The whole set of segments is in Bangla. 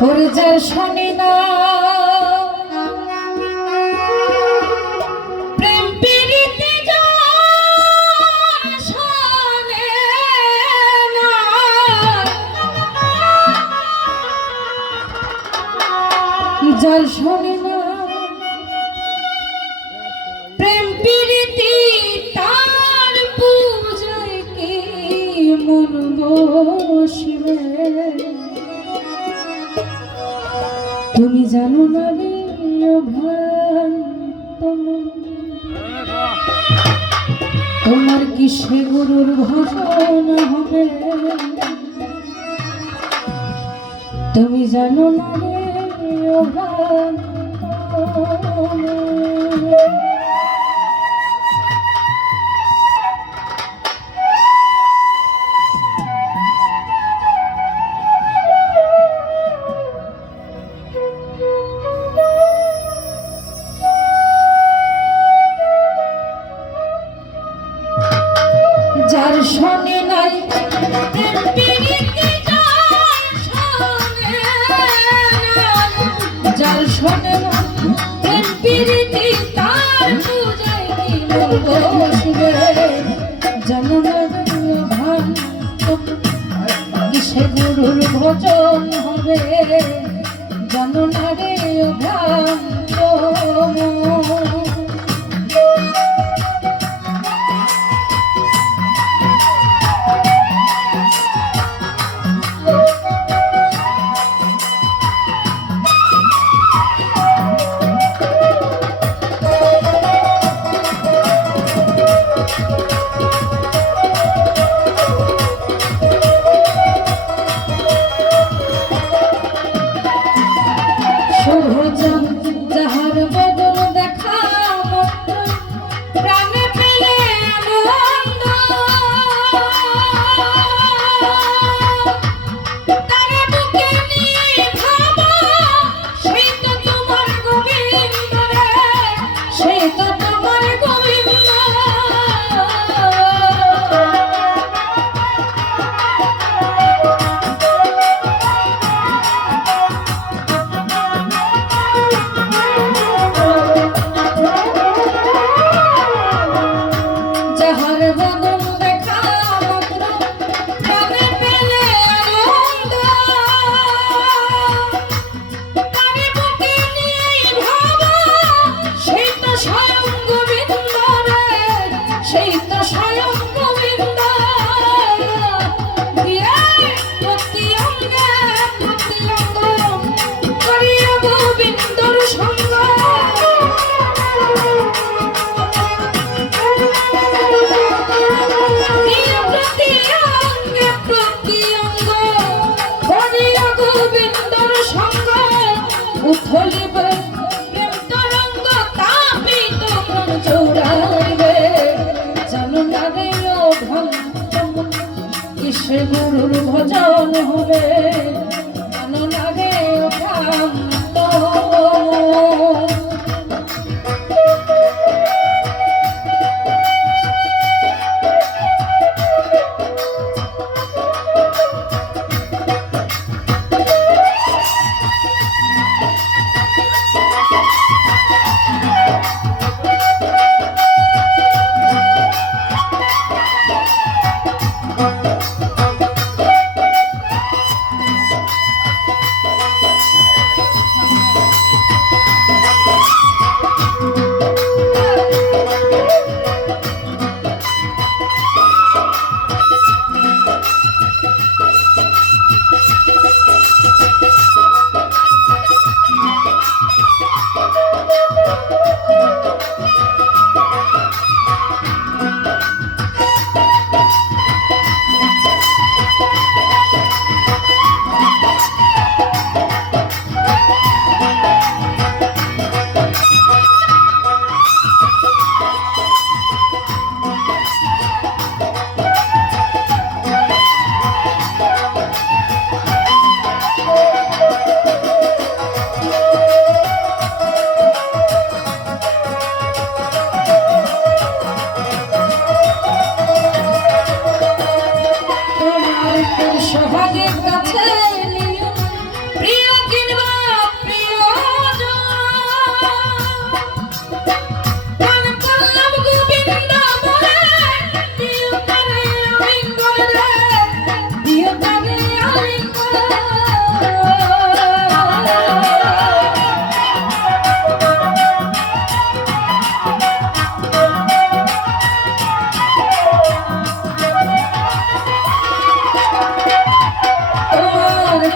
পরিচয় শুনি না প্রেম প্রীতি শোনে না যার শোনে না প্রেম প্রীতি তার পূজায় কি মন বসবে তুমি জানো না রে ভান তোমার কিসে গুরুর ভজন হবে তুমি জানো না রে ভান যার শোনে নাই প্রেম প্রীতি যার শোনে না প্রেম প্রীতি তার পূজায় কি মন বসবে জানো না ভান কিসে গুরুর ভজন হবে জানো না রে ভ্রান্ত যাহার বদল দেখা প্রাণে পেলে আনন্দ তার বুকে নিয়ে ভাবা সেই তো তোমার গোবিন্দ রে সেই তো তোমার গোবিন্দ যাহার বদন দেখা মাত্র প্রাণে পেলে আনন্দ তারে বুকে নিয়েই ভাবা সেই তো স্বয়ং গোবিন্দ রে সেই তো স্বয়ং গোবিন্দ প্রতি অঙ্গে প্রতি অঙ্গ করিয়া গোবিন্দর সঙ্গ উথলিবে প্রেম তরঙ্গ তাপিত প্রাণ চৌড়াইবে জানো না রে ভক্ত কিসে গুরুর ভজন হবে জানো না রে ভ্রান্ত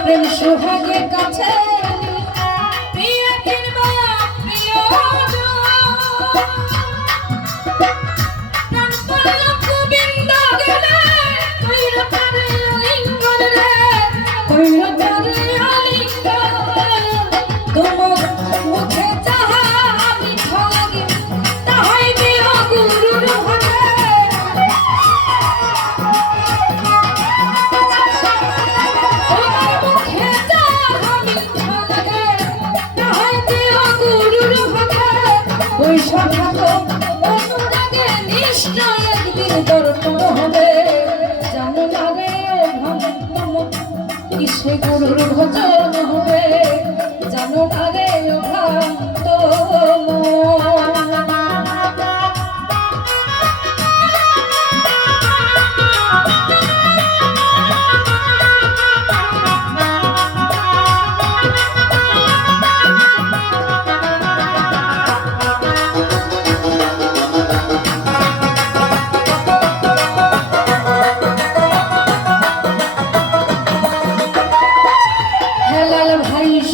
প্রেম সুহাগে কাছে প্রিয় কিনবা প্রিয় প্রাণ পল্লব গোবিন্দ গেলে কইর পারে লিঙ্গন রে কইর পারে লিঙ্গ তোমার মুখে যাহা মিঠা লাগে তাহাই দিও গুরুর ভাগে ওই সভাতো অনুরাগে নিশ্চয় একদিন দর্পণ হবে জানো না রে ভ্রান্তম কিসে গুরুর ভজন হবে জানো না রে ভ্রান্ত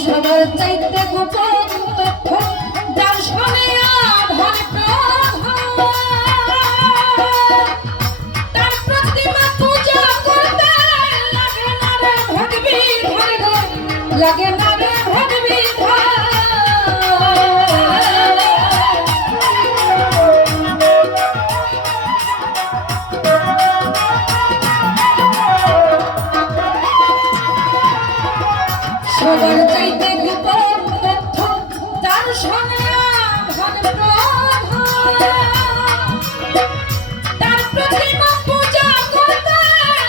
সবার চাইতে গোপন তথ্য যার শোনে আধার তার প্রতিমা পূজা করতে লাগে না রে ভগবী লাগে না রে ভগবী সবার চাইতে গোপন তথ্য যার শোনে ধন তার প্রতিমা পূজা করতে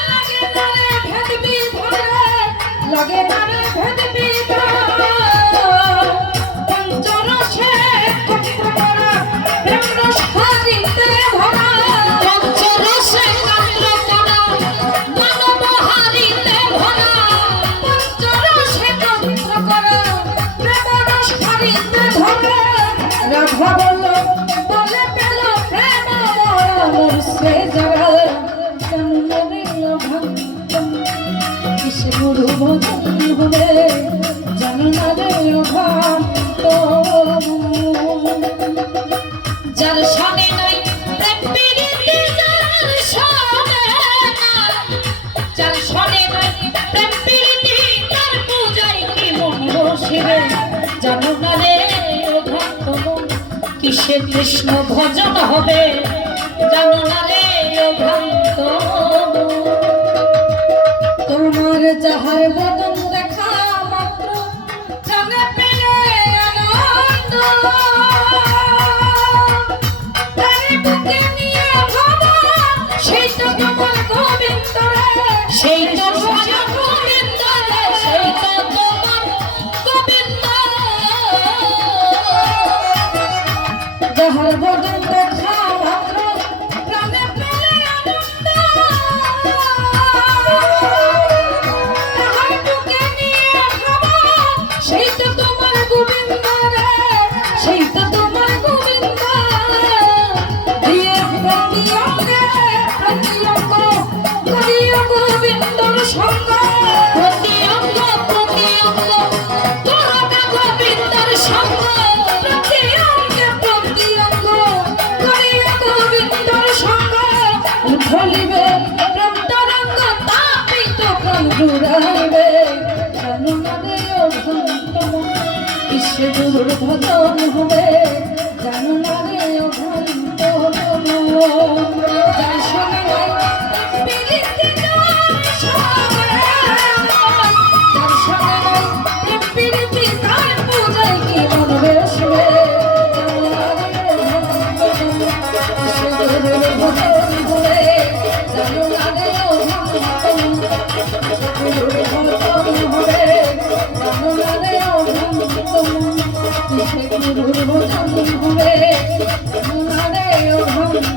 লাগে না রে ভেদ বিধান লাগে না রে ভেদ বিধান পঞ্চরসে কষ্ট করা প্রেম রস হারিতে ভরা পঞ্চরসে কান্দ্র করা মানব হারিতে ভরা রাধা বলল বলে পেল প্রেম সে যারা কিসে গুরু ভজন হবে জানো না রে ভক্ত যার শোনে নাই প্রেম প্রীতি যার শোনে না যার শোনে নাই প্রেম প্রীতি তার পূজায় কি মন বসিবে জানো না রে ভক্ত কিসে কৃষ্ণ ভজন হবে জানো না রে ভক্ত তোমার যাহার বদন দেখা মাত্র জানে পেলে আনন্দ তারে বুকে নিয়ে ভাবা সেই তো তোমার গোবিন্দ রে সেই তো তোমার গোবিন্দ রে সেই তো তোমার গোবিন্দ যাহার বদন দেখা মাত্র প্রাণে পেলে আনন্দ তাহার বুকে নিয়ে ভাবা সেই তো তোমার গোবিন্দ রে সেই তো তোমার গোবিন্দ দিয়ে প্রতি অঙ্গে প্রতি অঙ্গ করিও গোবিন্দর সঙ্গ প্রতি অঙ্গ করবে গোবিন্দর সঙ্গ প্রতি অঙ্গে প্রতি অঙ্গ করিও গোবিন্দর সঙ্গ উঠলিবে প্রেম তরঙ্গ তাপিত প্রাণ জুড়াইবে জানো না রে ভক্ত কিসে গুরুর ভজন হবে জানো না রে ভক্ত যার সঙ্গে নাই প্রীতি যার সঙ্গে নাই প্রেম প্রীতি তার পূজায় কি মন বসবে জানো না রে ভক্ত কিসে গুরুর ভজন হবে জানো না রে ভক্ত কিসে গুরুর ভজন হবে জানো না ভ্রান্ত মন কিসে গুরুর ভজন হবে মোনারে ও ভ্রান্ত